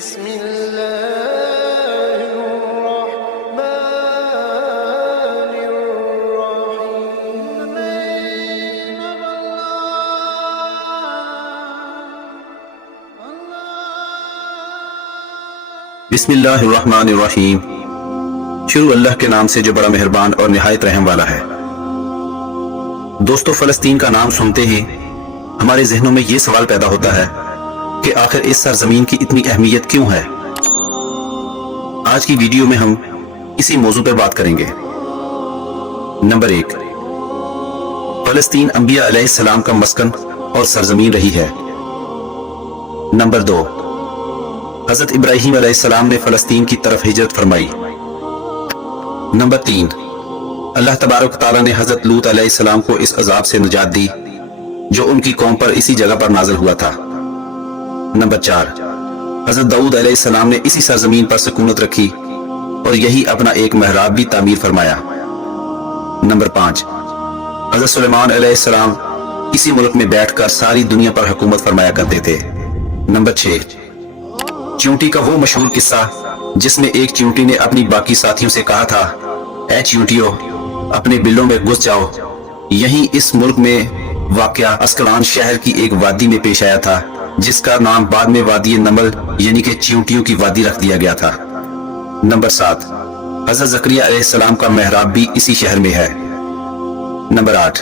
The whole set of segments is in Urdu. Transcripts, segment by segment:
بسم الله الرحمن الرحيم. بسم اللہ الرحمن الرحیم. شروع اللہ کے نام سے جو بڑا مہربان اور نہایت رحم والا ہے. دوستو، فلسطین کا نام سنتے ہی ہمارے ذہنوں میں یہ سوال پیدا ہوتا ہے کہ آخر اس سرزمین کی اتنی اہمیت کیوں ہے؟ آج کی ویڈیو میں ہم اسی موضوع پر بات کریں گے. نمبر 1، فلسطین انبیاء علیہ السلام کا مسکن اور سرزمین رہی ہے. نمبر 2، حضرت ابراہیم علیہ السلام نے فلسطین کی طرف ہجرت فرمائی. نمبر 3، اللہ تبارک تعالیٰ نے حضرت لوط علیہ السلام کو اس عذاب سے نجات دی جو ان کی قوم پر اسی جگہ پر نازل ہوا تھا. نمبر 4، حضرت داؤد علیہ السلام نے اسی سرزمین پر سکونت رکھی اور یہی اپنا ایک محراب بھی تعمیر فرمایا. نمبر 5، حضرت سلیمان علیہ السلام اسی ملک میں بیٹھ کر ساری دنیا پر حکومت فرمایا کرتے تھے. نمبر 6، چیونٹی کا وہ مشہور قصہ جس میں ایک چیونٹی نے اپنی باقی ساتھیوں سے کہا تھا، اے چیونٹیو اپنے بلوں میں گھس جاؤ، یہیں اس ملک میں واقع اسکلان شہر کی ایک وادی میں پیش آیا تھا جس کا نام بعد میں وادی نمل یعنی کہ چیونٹیوں کی وادی رکھ دیا گیا تھا. نمبر 7، حضرت زکریا علیہ السلام کا محراب بھی اسی شہر میں ہے. نمبر 8،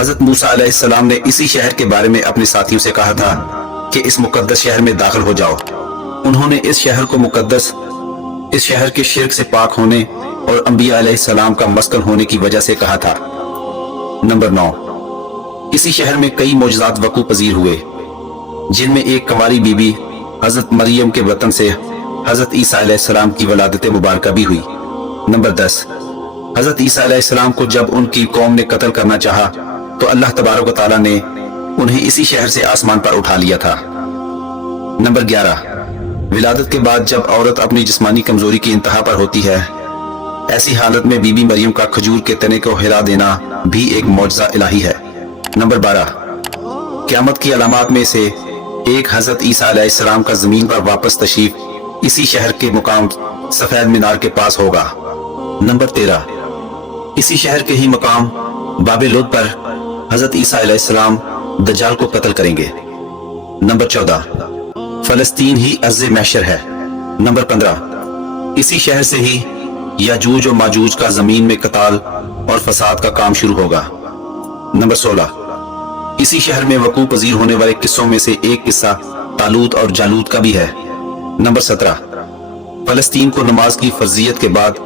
حضرت موسیٰ علیہ السلام نے اسی شہر کے بارے میں اپنے ساتھیوں سے کہا تھا کہ اس مقدس شہر میں داخل ہو جاؤ. انہوں نے اس شہر کو مقدس، اس شہر کے شرک سے پاک ہونے اور انبیاء علیہ السلام کا مسکن ہونے کی وجہ سے کہا تھا. نمبر 9، اسی شہر میں کئی معجزات وقوع پذیر ہوئے جن میں ایک کنواری بی بی حضرت مریم کے وطن سے حضرت عیسیٰ علیہ السلام کی ولادت مبارکہ بھی ہوئی. نمبر 10، حضرت عیسیٰ علیہ السلام کو جب ان کی قوم نے قتل کرنا چاہا تو اللہ تبارک و تعالیٰ نے انہیں اسی شہر سے آسمان پر اٹھا لیا تھا. نمبر 11، ولادت کے بعد جب عورت اپنی جسمانی کمزوری کی انتہا پر ہوتی ہے، ایسی حالت میں بی بی مریم کا کھجور کے تنے کو ہلا دینا بھی ایک معجزہ الہی ہے. نمبر 12، قیامت کی علامات میں سے ایک حضرت عیسیٰ علیہ السلام کا زمین پر واپس تشریف اسی شہر کے مقام سفید مینار کے پاس ہوگا. نمبر 13، اسی شہر کے ہی مقام باب لد پر حضرت عیسیٰ علیہ السلام دجال کو قتل کریں گے. نمبر 14، فلسطین ہی ارض محشر ہے. نمبر 15، اسی شہر سے ہی یاجوج و ماجوج کا زمین میں قتال اور فساد کا کام شروع ہوگا. نمبر 16، اسی شہر میں وقوع پذیر ہونے والے قصوں میں سے ایک قصہ طالوت اور جالوت کا بھی ہے. نمبر 17، فلسطین کو نماز کی فرضیت کے بعد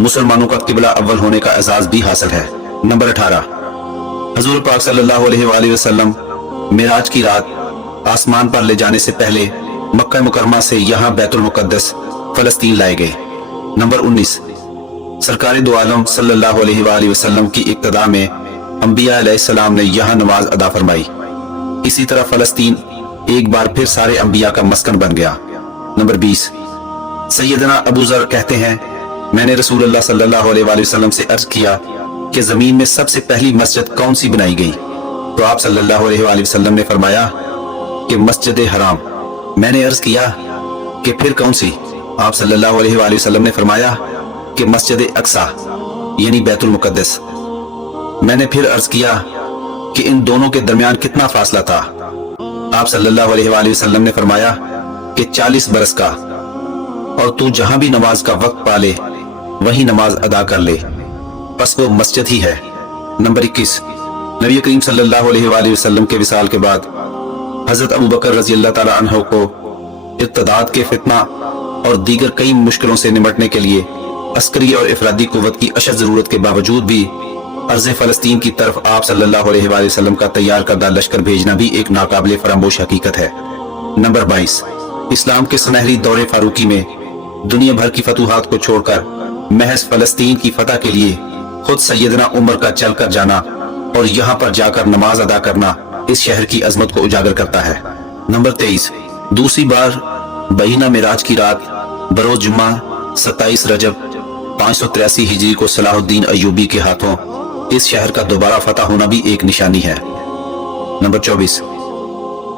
مسلمانوں کا قبلہ اول ہونے کا اعزاز بھی حاصل ہے. نمبر 18، حضور پاک صلی اللہ علیہ وآلہ وسلم معراج کی رات آسمان پر لے جانے سے پہلے مکہ مکرمہ سے یہاں بیت المقدس فلسطین لائے گئے. نمبر 19، سرکار دو عالم صلی اللہ علیہ وآلہ وسلم کی اقتداء میں انبیاء علیہ السلام نے یہاں نماز ادا فرمائی. اسی طرح فلسطین ایک بار پھر سارے انبیاء کا مسکن بن گیا. نمبر 20، سیدنا ابو ذر کہتے ہیں میں نے رسول اللہ صلی اللہ علیہ وآلہ وسلم سے عرض کیا کہ زمین میں سب سے پہلی مسجد کون سی بنائی گئی؟ تو آپ صلی اللہ علیہ وآلہ وسلم نے فرمایا کہ مسجد حرام. میں نے عرض کیا کہ پھر کون سی؟ آپ صلی اللہ علیہ وآلہ وسلم نے فرمایا کہ مسجد اقصی یعنی بیت المقدس. میں نے پھر عرض کیا کہ ان دونوں کے درمیان کتنا فاصلہ تھا؟ آپ صلی اللہ علیہ وآلہ وسلم نے فرمایا کہ 40 برس کا، اور تو جہاں بھی نماز کا وقت پا لے وہی نماز ادا کر لے، بس وہ مسجد ہی ہے. نمبر 21، نبی کریم صلی اللہ علیہ وآلہ وسلم کے وصال کے بعد حضرت ابو بکر رضی اللہ تعالی عنہ کو ارتداد کے فتنہ اور دیگر کئی مشکلوں سے نمٹنے کے لیے عسکری اور افرادی قوت کی اشد ضرورت کے باوجود بھی ارض فلسطین کی طرف آپ صلی اللہ علیہ وآلہ وسلم کا تیار کردہ لشکر بھیجنا بھی ایک ناقابل فراموش حقیقت ہے. نمبر 22، اسلام کے سنہری دور فاروقی میں دنیا بھر کی فتوحات کو چھوڑ کر محض فلسطین کی فتح کے لیے خود سیدنا عمر کا چل کر جانا اور یہاں پر جا کر نماز ادا کرنا اس شہر کی عظمت کو اجاگر کرتا ہے. نمبر 23، دوسری بار بہینہ معراج کی رات بروز جمعہ 27 رجب 583 ہجری کو صلاح الدین ایوبی کے ہاتھوں اس شہر کا دوبارہ فتح ہونا بھی ایک نشانی ہے. نمبر 24،